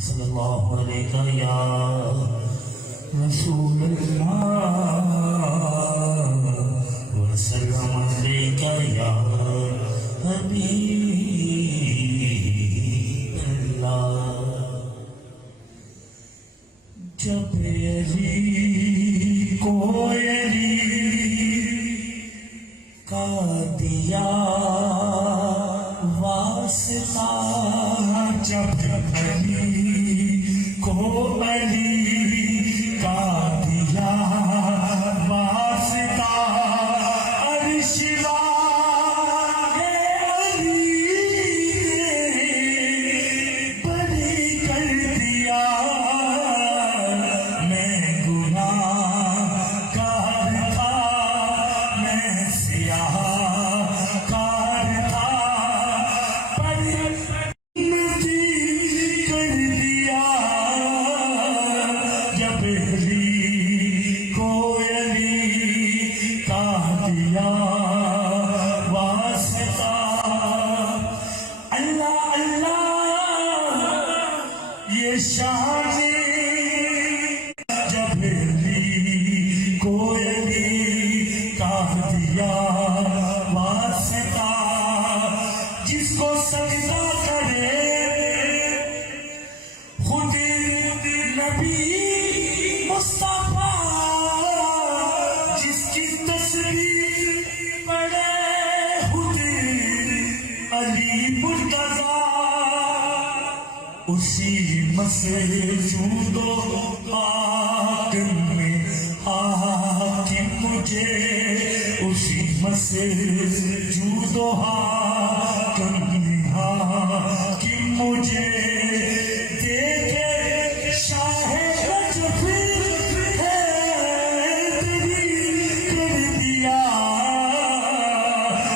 صلی اللہ علیہ یا رسول اللہ وسلم علیہ یا حبیب اللہ. جب علی کو علی کا دیا واسطہ، جب علی کو علی کا دیا واسطہ، عرش والے علی بری کر دیا. میں گناہ کار تھا، میں سیاہ کار تھا، پر ندی کر دیا. جب علی کو علی کا دیا واسطہ، اللہ اللہ یہ شان. جب علی کو علی کا دیا واسطہ، جس کو سجدہ کرے خود نبی مصطفیٰ، جس کی تصویر پڑھے خود علی مرتضیٰ، اسی مسجود و خاک میں حاکم مجھے، اسی مسجود و حاکم میں حاکم مجھے دیکھے. شاہ نجف حیدری کر دیا،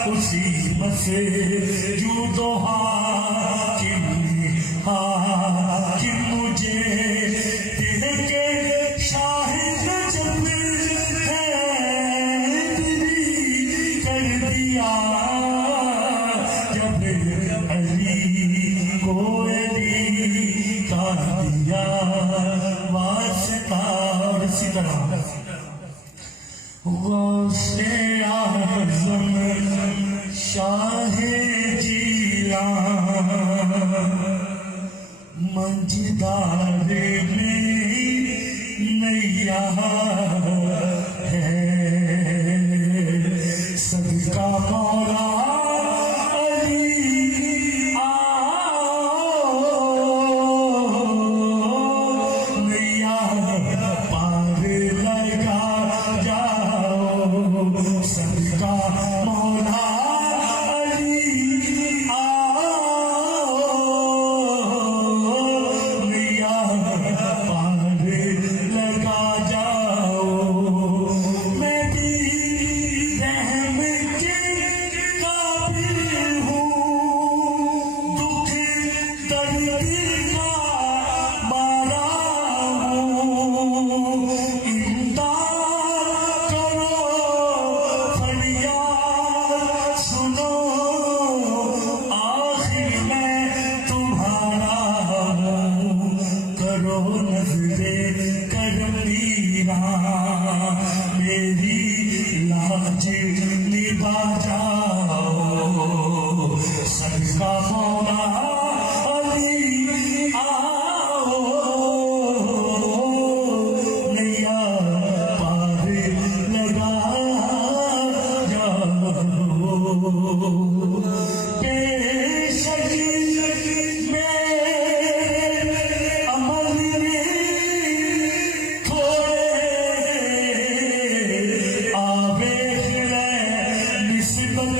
اسی مسجود و حاکم میں حاکم مجھے دیکھے. شاہ نجف حیدری کر دیا. جب علی کو علی کا دیا واسطہ. اور اسی طرح غوث اعظم شاہ جیلان منجدار میری نیا ہے، صدقہ مولا علی آؤ، نیا پار لگا جاؤ، صدقہ مولا علی آؤ، نیا پار لگا جاؤ. میں بھی رحم کے قابل ہوں، دکھ درد کا مارا ہوں. امداد کرو فریاد سنو، آخر میں تمہارا ہوں. کرو نظر کرم میرا، میری لاج نبھا جاؤ. صدقہ مولا علی آؤ، نیا پار لگا جاؤ. بے شک میرے عمل میں تھوڑے آوے نسبت